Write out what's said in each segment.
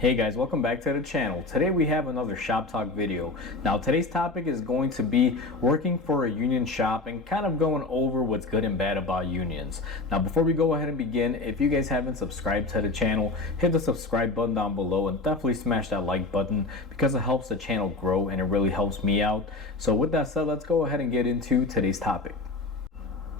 Hey guys, welcome back to the channel. Today we have another shop talk video. Now today's topic is going to be working for a union shop and kind of going over what's good and bad about unions. Now before we go ahead and begin, if you guys haven't subscribed to the channel, hit the subscribe button down below and definitely smash that like button because it helps the channel grow and it really helps me out. So with that said, let's go ahead and get into today's topic.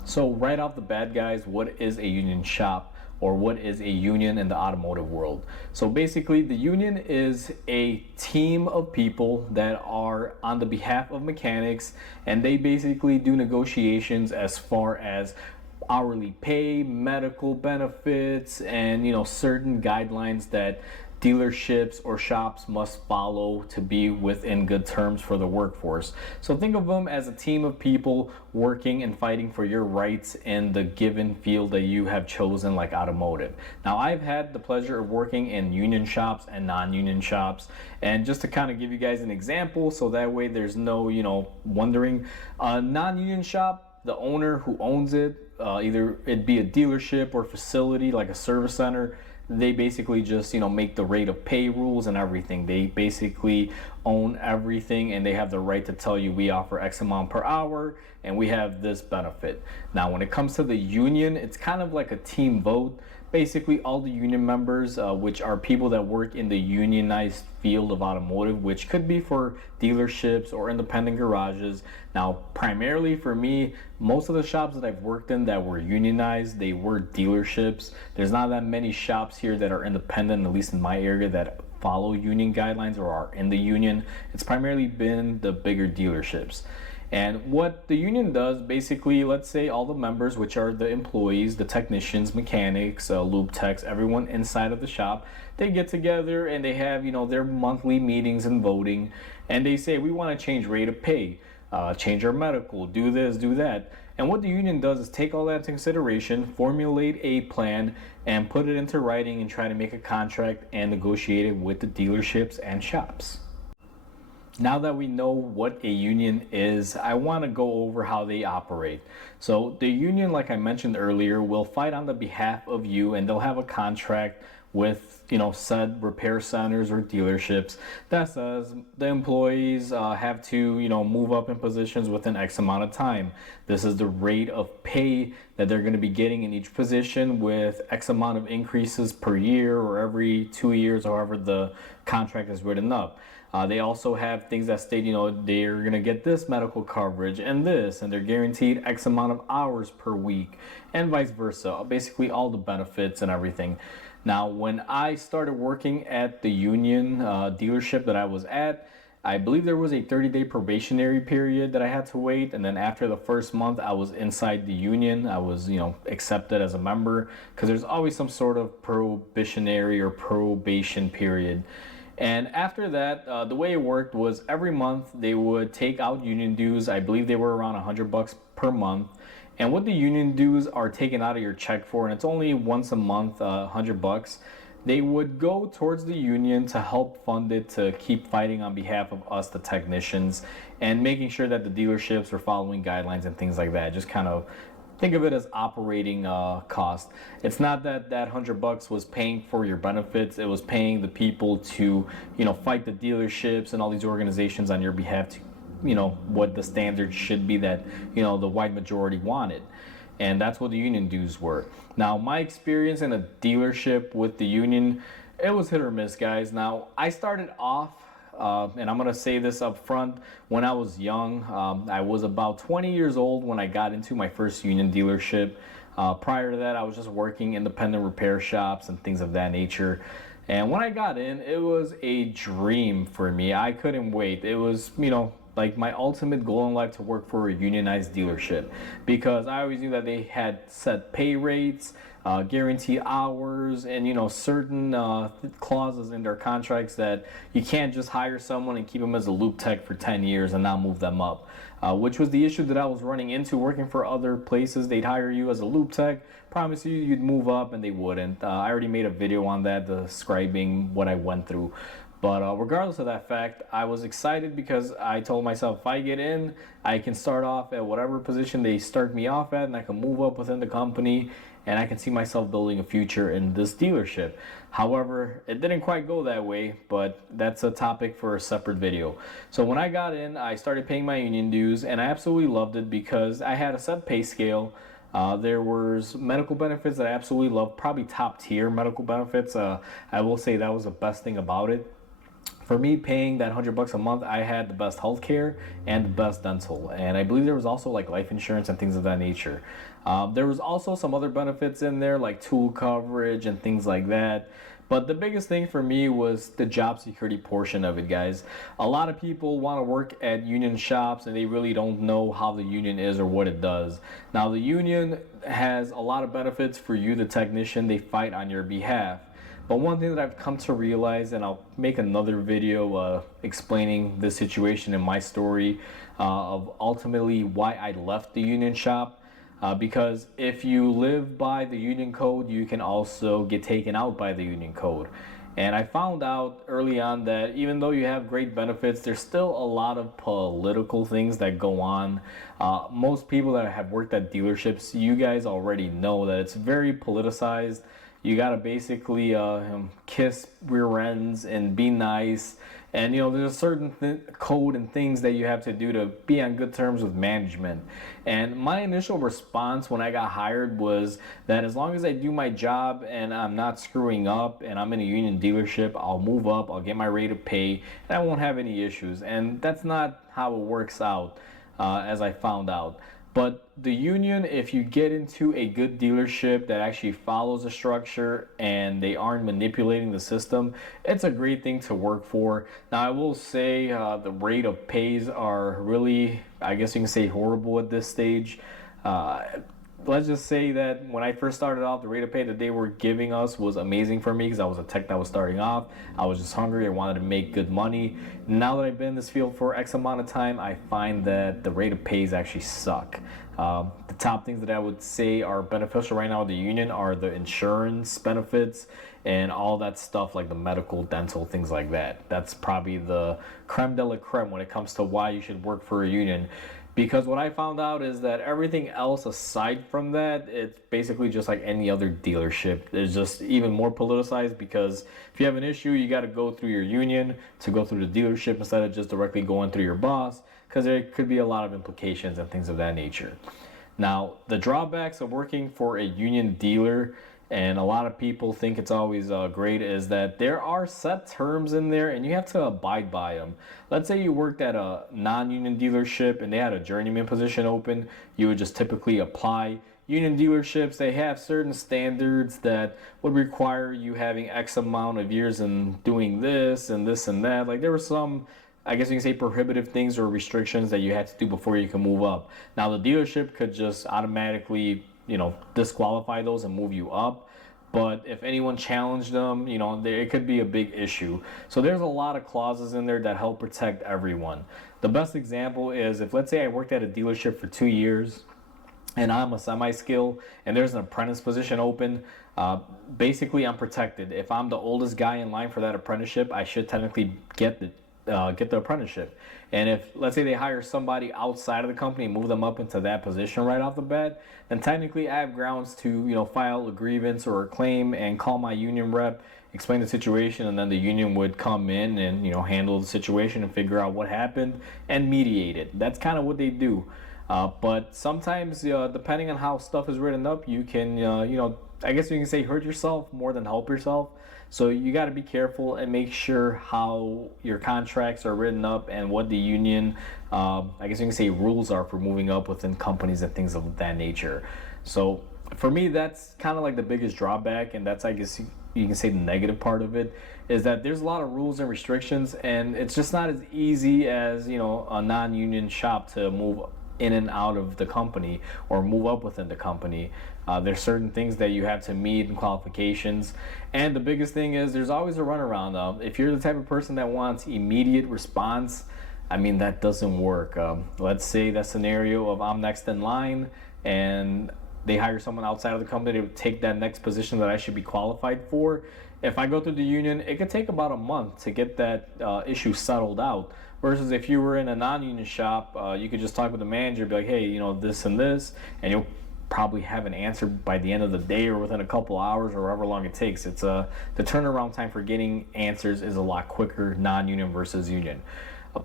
So right off the bat guys, what is a union shop? Or what is a union in the automotive world? So basically the union is a team of people that are on the behalf of mechanics, and they basically do negotiations as far as hourly pay, medical benefits, and certain guidelines that dealerships or shops must follow to be within good terms for the workforce. So think of them as a team of people working and fighting for your rights in the given field that you have chosen, like automotive. Now I've had the pleasure of working in union shops and non-union shops, and just to kind of give you guys an example so that way there's no wondering, a non-union shop, the owner who owns it, either it be a dealership or facility like a service center, they basically just make the rate of pay rules and everything. They basically own everything, and they have the right to tell you we offer X amount per hour and we have this benefit. Now when it comes to the union, it's kind of like a team vote. Basically all the union members, which are people that work in the unionized field of automotive, which could be for dealerships or independent garages. Now primarily for me, most of the shops that I've worked in that were unionized, they were dealerships. There's not that many shops here that are independent, at least in my area, that follow union guidelines or are in the union. It's primarily been the bigger dealerships. And what the union does, basically, let's say all the members, which are the employees, the technicians, mechanics, lube techs, everyone inside of the shop, they get together and they have their monthly meetings and voting, and they say we want to change rate of pay, change our medical, do this, do that. And what the union does is take all that into consideration, formulate a plan, and put it into writing and try to make a contract and negotiate it with the dealerships and shops. Now that we know what a union is, I want to go over how they operate. So the union, like I mentioned earlier, will fight on the behalf of you, and they'll have a contract with said repair centers or dealerships that says the employees have to move up in positions within X amount of time. This is the rate of pay that they're going to be getting in each position, with X amount of increases per year or every 2 years, however the contract is written up. They also have things that state they're going to get this medical coverage and this, and they're guaranteed X amount of hours per week, and vice versa. Basically all the benefits and everything. Now when I started working at the union dealership that I was at, I believe there was a 30-day probationary period that I had to wait, and then after the first month I was inside the union. I was accepted as a member, because there's always some sort of probationary or probation period. And after that, the way it worked was every month they would take out union dues. I believe they were around $100 per month. And what the union dues are taken out of your check for, and it's only once a month, $100, they would go towards the union to help fund it, to keep fighting on behalf of us, the technicians, and making sure that the dealerships are following guidelines and things like that. Just kind of think of it as operating cost. It's not that that $100 was paying for your benefits. It was paying the people to fight the dealerships and all these organizations on your behalf to what the standards should be that the white majority wanted. And that's what the union dues were. Now my experience in a dealership with the union, it was hit or miss, guys. Now I started off and I'm gonna say this up front, when I was young, I was about 20 years old when I got into my first union dealership. Prior to that, I was just working independent repair shops and things of that nature. And when I got in, it was a dream for me. I couldn't wait. It was like my ultimate goal in life to work for a unionized dealership, because I always knew that they had set pay rates, guaranteed hours, and certain clauses in their contracts that you can't just hire someone and keep them as a lube tech for 10 years and not move them up, which was the issue that I was running into working for other places. They'd hire you as a lube tech, promise you you'd move up, and they wouldn't. I already made a video on that describing what I went through. But regardless of that fact, I was excited because I told myself if I get in, I can start off at whatever position they start me off at, and I can move up within the company, and I can see myself building a future in this dealership. However, it didn't quite go that way, but that's a topic for a separate video. So when I got in, I started paying my union dues, and I absolutely loved it because I had a set pay scale. There was medical benefits that I absolutely loved, probably top tier medical benefits. I will say that was the best thing about it. For me, paying that $100 a month, I had the best healthcare and the best dental, and I believe there was also like life insurance and things of that nature. There was also some other benefits in there like tool coverage and things like that. But the biggest thing for me was the job security portion of it, guys. A lot of people want to work at union shops and they really don't know how the union is or what it does. Now, the union has a lot of benefits for you, the technician. They fight on your behalf. But one thing that I've come to realize, and I'll make another video explaining this situation in my story of ultimately why I left the union shop. Because if you live by the union code, you can also get taken out by the union code. And I found out early on that even though you have great benefits, there's still a lot of political things that go on. Most people that have worked at dealerships, you guys already know that it's very politicized. You gotta basically kiss rear ends and be nice, and there's a certain code and things that you have to do to be on good terms with management. And my initial response when I got hired was that as long as I do my job and I'm not screwing up and I'm in a union dealership, I'll move up, I'll get my rate of pay, and I won't have any issues. And that's not how it works out, as I found out. But the union, if you get into a good dealership that actually follows the structure and they aren't manipulating the system, it's a great thing to work for. Now, I will say the rate of pays are really, I guess you can say, horrible at this stage. Let's just say that when I first started off, the rate of pay that they were giving us was amazing for me because I was a tech that was starting off. I was just hungry. I wanted to make good money. Now that I've been in this field for X amount of time, I find that the rate of pays actually suck. The top things that I would say are beneficial right now with the union are the insurance benefits and all that stuff like the medical, dental, things like that. That's probably the creme de la creme when it comes to why you should work for a union. Because what I found out is that everything else aside from that, it's basically just like any other dealership. It's just even more politicized because if you have an issue, you got to go through your union to go through the dealership instead of just directly going through your boss, because there could be a lot of implications and things of that nature. Now, the drawbacks of working for a union dealer, and a lot of people think it's always great, is that there are set terms in there and you have to abide by them. Let's say you worked at a non-union dealership and they had a journeyman position open, you would just typically apply. Union dealerships, they have certain standards that would require you having X amount of years and doing this and this and that. Like there were some, I guess you can say, prohibitive things or restrictions that you had to do before you can move up. Now the dealership could just automatically disqualify those and move you up. But if anyone challenged them, it could be a big issue. So there's a lot of clauses in there that help protect everyone. The best example is if, let's say, I worked at a dealership for 2 years and I'm a semi-skill and there's an apprentice position open, basically I'm protected. If I'm the oldest guy in line for that apprenticeship, I should technically get the apprenticeship. And if, let's say, they hire somebody outside of the company and move them up into that position right off the bat, then technically I have grounds to file a grievance or a claim and call my union rep, explain the situation, and then the union would come in and handle the situation and figure out what happened and mediate it. That's kind of what they do. But sometimes, depending on how stuff is written up, you can I guess you can say hurt yourself more than help yourself. So you got to be careful and make sure how your contracts are written up and what the union, I guess you can say, rules are for moving up within companies and things of that nature. So for me, that's kind of like the biggest drawback, and that's, I guess you can say, the negative part of it, is that there's a lot of rules and restrictions, and it's just not as easy as a non-union shop to move in and out of the company or move up within the company. There's certain things that you have to meet and qualifications, and the biggest thing is there's always a runaround. If you're the type of person that wants immediate response, I mean, that doesn't work. Let's say that scenario of I'm next in line and they hire someone outside of the company to take that next position that I should be qualified for. If I go through the union, it could take about a month to get that issue settled out. Versus if you were in a non-union shop, you could just talk with the manager, be like, hey, this and this, and you'll probably have an answer by the end of the day or within a couple hours or however long it takes. It's the turnaround time for getting answers is a lot quicker, non-union versus union.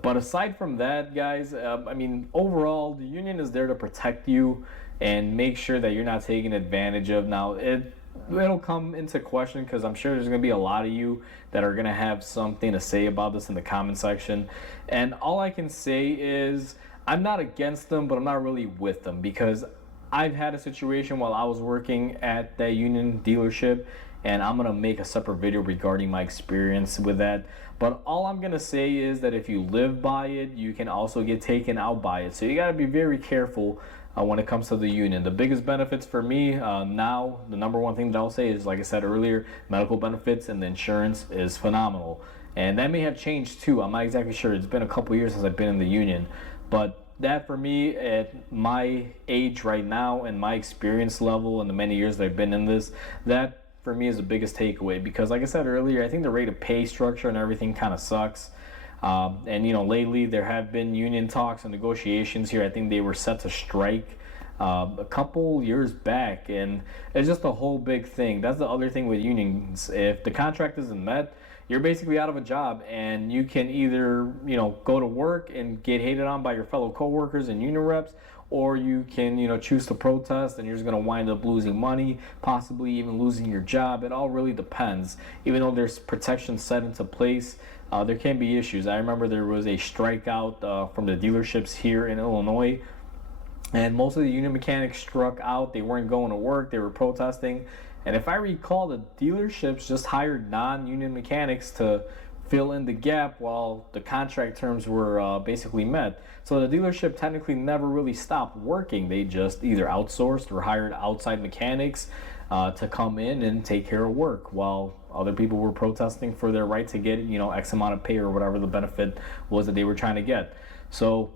But aside from that, guys, I mean, overall, the union is there to protect you and make sure that you're not taken advantage of. Now, it'll come into question because I'm sure there's going to be a lot of you that are going to have something to say about this in the comment section. And all I can say is I'm not against them, but I'm not really with them, because I've had a situation while I was working at that union dealership, and I'm going to make a separate video regarding my experience with that. But all I'm going to say is that if you live by it, you can also get taken out by it. So you got to be very careful when it comes to the union. The biggest benefits for me now, the number one thing that I'll say is, like I said earlier, medical benefits and the insurance is phenomenal. And that may have changed too. I'm not exactly sure. It's been a couple years since I've been in the union. But that for me, at my age right now and my experience level and the many years that I've been in this, that for me is the biggest takeaway. Because like I said earlier, I think the rate of pay structure and everything kind of sucks. And you know, lately there have been union talks and negotiations here. I think they were set to strike a couple years back, and it's just a whole big thing. That's the other thing with unions. If the contract isn't met, you're basically out of a job, and you can either, you know, go to work and get hated on by your fellow coworkers and union reps, or you can, you know, choose to protest, and you're just going to wind up losing money, possibly even losing your job. It all really depends. Even though there's protection set into place, there can be issues. I remember there was a strikeout from the dealerships here in Illinois, and most of the union mechanics struck out. They weren't going to work. They were protesting. And if I recall, the dealerships just hired non-union mechanics to fill in the gap while the contract terms were basically met. So the dealership technically never really stopped working. They just either outsourced or hired outside mechanics to come in and take care of work while other people were protesting for their right to get, you know, X amount of pay or whatever the benefit was that they were trying to get. So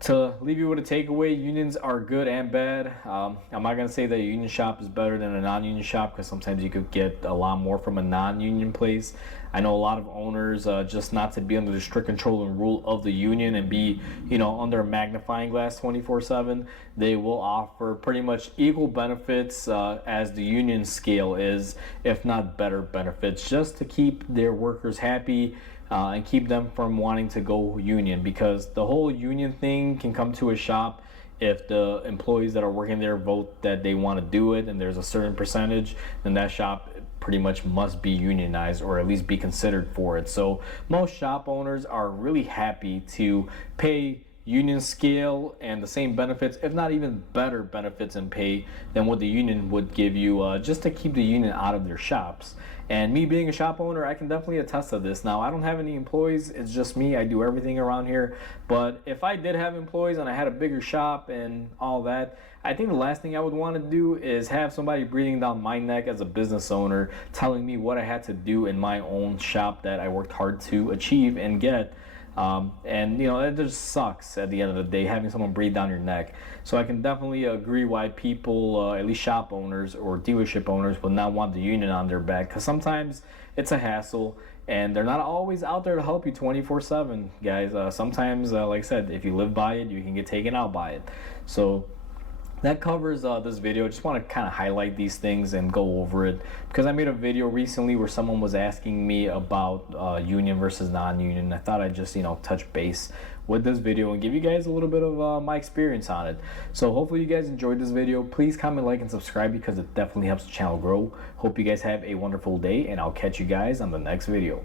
to leave you with a takeaway, unions are good and bad. I'm not going to say that a union shop is better than a non-union shop, because sometimes you could get a lot more from a non-union place. I know a lot of owners, just not to be under the strict control and rule of the union and be, you know, under a magnifying glass 24/7, they will offer pretty much equal benefits as the union scale is, if not better benefits, just to keep their workers happy and keep them from wanting to go union. Because the whole union thing can come to a shop if the employees that are working there vote that they want to do it and there's a certain percentage, then that shop pretty much must be unionized or at least be considered for it. So most shop owners are really happy to pay union scale and the same benefits, if not even better benefits and pay than what the union would give you, just to keep the union out of their shops. And me being a shop owner, I can definitely attest to this. Now, I don't have any employees, it's just me. I do everything around here. But if I did have employees and I had a bigger shop and all that, I think the last thing I would want to do is have somebody breathing down my neck as a business owner, telling me what I had to do in my own shop that I worked hard to achieve and get. And you know, it just sucks at the end of the day having someone breathe down your neck. So I can definitely agree why people, at least shop owners or dealership owners, would not want the union on their back, because sometimes it's a hassle and they're not always out there to help you 24/7, guys. Sometimes, like I said, if you live by it, you can get taken out by it. So that covers this video. I just want to kind of highlight these things and go over it, because I made a video recently where someone was asking me about union versus non-union. I thought I'd just, you know, touch base with this video and give you guys a little bit of my experience on it. So hopefully you guys enjoyed this video. Please comment, like, and subscribe, because it definitely helps the channel grow. Hope you guys have a wonderful day, and I'll catch you guys on the next video.